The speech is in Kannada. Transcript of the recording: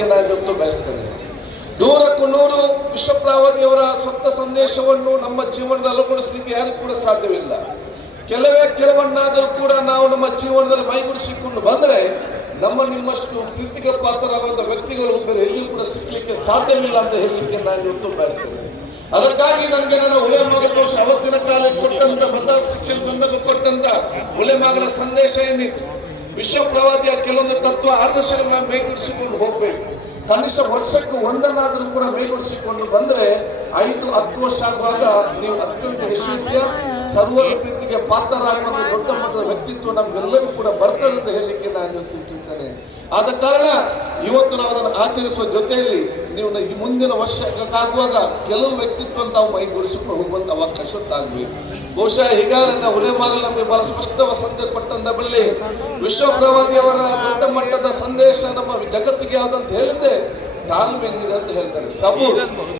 ನಾನು ಬಯಸ್ತೇನೆ. ನೂರಕ್ಕೂ ನೂರು ವಿಶ್ವಪ್ರವಾದಿಯವರ ಸ್ವಂತ ಸಂದೇಶವನ್ನು ನಮ್ಮ ಜೀವನದಲ್ಲಿ ಅಳವಡಿಸಲಿಕ್ಕೆ ಯಾರಿಗೂ ಕೂಡ ಸಾಧ್ಯವಿಲ್ಲ. ಕೆಲವನ್ನಾದರೂ ಕೂಡ ನಾವು ನಮ್ಮ ಜೀವನದಲ್ಲಿ ಮೈಗೂಡಿಸಿಕೊಂಡು ಬಂದರೆ ನಮ್ಮ ನಿಮ್ಮಷ್ಟು ಪ್ರೀತಿಗೆ ಪಾತ್ರರಾಗುವಂಥ ವ್ಯಕ್ತಿಗಳು ಬೇರೆ ಎಲ್ಲಿಯೂ ಕೂಡ ಸಿಕ್ಕಲಿಕ್ಕೆ ಸಾಧ್ಯವಿಲ್ಲ ಅಂತ ಹೇಳಲಿಕ್ಕೆ ನಾನು ಇವತ್ತು ಬಯಸ್ತೇನೆ. ಅದಕ್ಕಾಗಿ ನನಗೆ ನನ್ನ ಉಲೇಮಾಗಳು ಅವತ್ತಿನ ಕಾಲ ಕೊಟ್ಟಂತ ಮತ ಶಿಕ್ಷಣ ಸಂದರ್ಭ ಕೊಟ್ಟಂತ ಉಲೇಮಾಗಳ ಸಂದೇಶ ಏನಿತ್ತು, ವಿಶ್ವಪ್ರವಾದಿಯ ಕೆಲವೊಂದು ತತ್ವ ಆದರ್ಶಗಳನ್ನ ಮೈಗೂಡಿಸಿಕೊಂಡು ಹೋಗ್ಬೇಕು. ಕನಿಷ್ಠ ವರ್ಷಕ್ಕೆ ಒಂದನ್ನಾದ್ರೂ ಕೂಡ ಮೈಗೂಡಿಸಿಕೊಂಡು ಬಂದ್ರೆ 5-10 ವರ್ಷ ಆಗುವಾಗ ನೀವು ಅತ್ಯಂತ ಯಶಸ್ವಿಯ ಸರ್ವರ ಪ್ರೀತಿಗೆ ಪಾತ್ರರಾಗುವಂತ ದೊಡ್ಡ ಮಟ್ಟದ ವ್ಯಕ್ತಿತ್ವ ನಮ್ಗೆಲ್ಲರೂ ಕೂಡ ಬರ್ತದೆ ಅಂತ ಹೇಳಲಿಕ್ಕೆ ನಾನು ಇವತ್ತು ಇಚ್ಛಿಸ್ತೇನೆ. ಆದ ಕಾರಣ ಇವತ್ತು ನಾವು ಅದನ್ನು ಆಚರಿಸುವ ಜೊತೆಯಲ್ಲಿ ನೀವು ಈ ಮುಂದಿನ ವರ್ಷಕ್ಕಾಗುವಾಗ ಕೆಲವು ವ್ಯಕ್ತಿತ್ವ ತಾವು ಮೈಗೂಡಿಸಿಕೊಂಡು ಹೋಗುವಂತ ಅವಕಾಶ ಆಗ್ಬೇಕು. ಬಹುಶಃ ಹೀಗಾಗಿ ನನ್ನ ಉಲೇಮಾಗಳು ನಮಗೆ ಬಹಳ ಸ್ಪಷ್ಟವಾದ ಸಂದೇಶ ಕೊಟ್ಟಂತ ಬಳಿ ವಿಶ್ವಪ್ರವಾದಿಯವರ ದೊಡ್ಡ ಮಟ್ಟದ ಸಂದೇಶ ನಮ್ಮ ಜಗತ್ತಿಗೆ ಯಾವ್ದಂತ ಹೇಳಿದ್ದೆ ತಾಳ್ಮೆ ಅಂತ ಹೇಳ್ತಾರೆ. ಸಬೂರ್